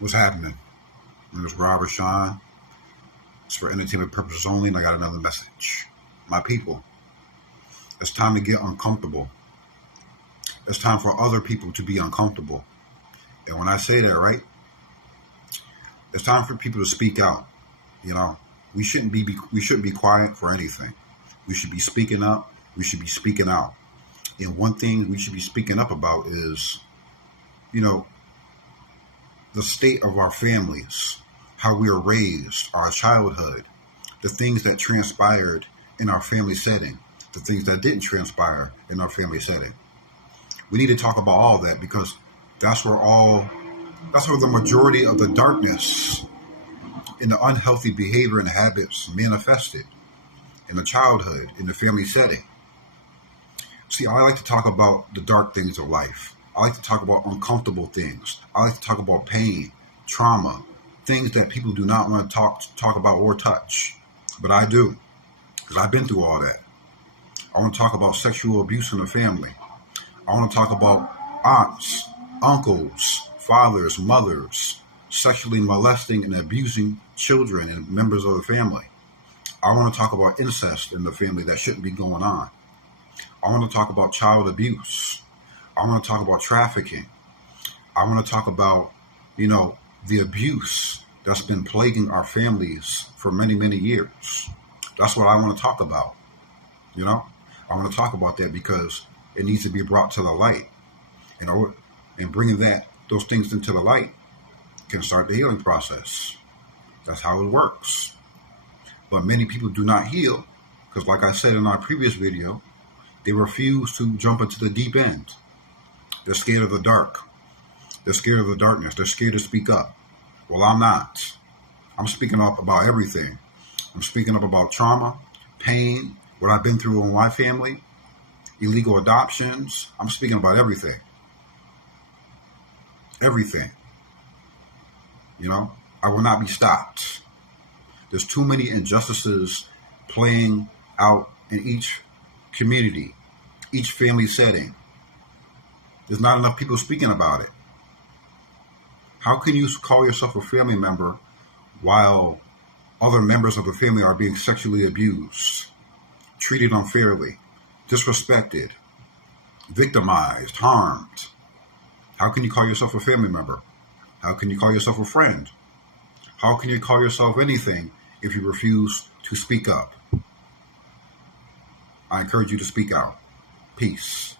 What's happening? My name is Rob Rashawn. It's for entertainment purposes only, and I got another message. My people, it's time to get uncomfortable. It's time for other people to be uncomfortable. And when I say that, right, it's time for people to speak out. You know, we shouldn't be quiet for anything. We should be speaking up. We should be speaking out. And one thing we should be speaking up about is, you know, the state of our families, how we are raised, our childhood, the things that transpired in our family setting, the things that didn't transpire in our family setting. We need to talk about all that because that's where the majority of the darkness and the unhealthy behavior and habits manifested in the childhood, in the family setting. See, I like to talk about the dark things of life. I like to talk about uncomfortable things. I like to talk about pain, trauma, things that people do not want to talk about or touch. But I do, because I've been through all that. I want to talk about sexual abuse in the family. I want to talk about aunts, uncles, fathers, mothers, sexually molesting and abusing children and members of the family. I want to talk about incest in the family that shouldn't be going on. I want to talk about child abuse. I want to talk about trafficking. I want to talk about, the abuse that's been plaguing our families for many, many years. That's what I want to talk about. I want to talk about that because it needs to be brought to the light. And bringing those things into the light can start the healing process. That's how it works. But many people do not heal because, like I said in our previous video, they refuse to jump into the deep end. They're scared of the dark. They're scared of the darkness. They're scared to speak up. Well, I'm not. I'm speaking up about everything. I'm speaking up about trauma, pain, what I've been through in my family, illegal adoptions. I'm speaking about everything. Everything. I will not be stopped. There's too many injustices playing out in each community, each family setting. There's not enough people speaking about it. How can you call yourself a family member while other members of the family are being sexually abused, treated unfairly, disrespected, victimized, harmed? How can you call yourself a family member? How can you call yourself a friend? How can you call yourself anything if you refuse to speak up? I encourage you to speak out. Peace.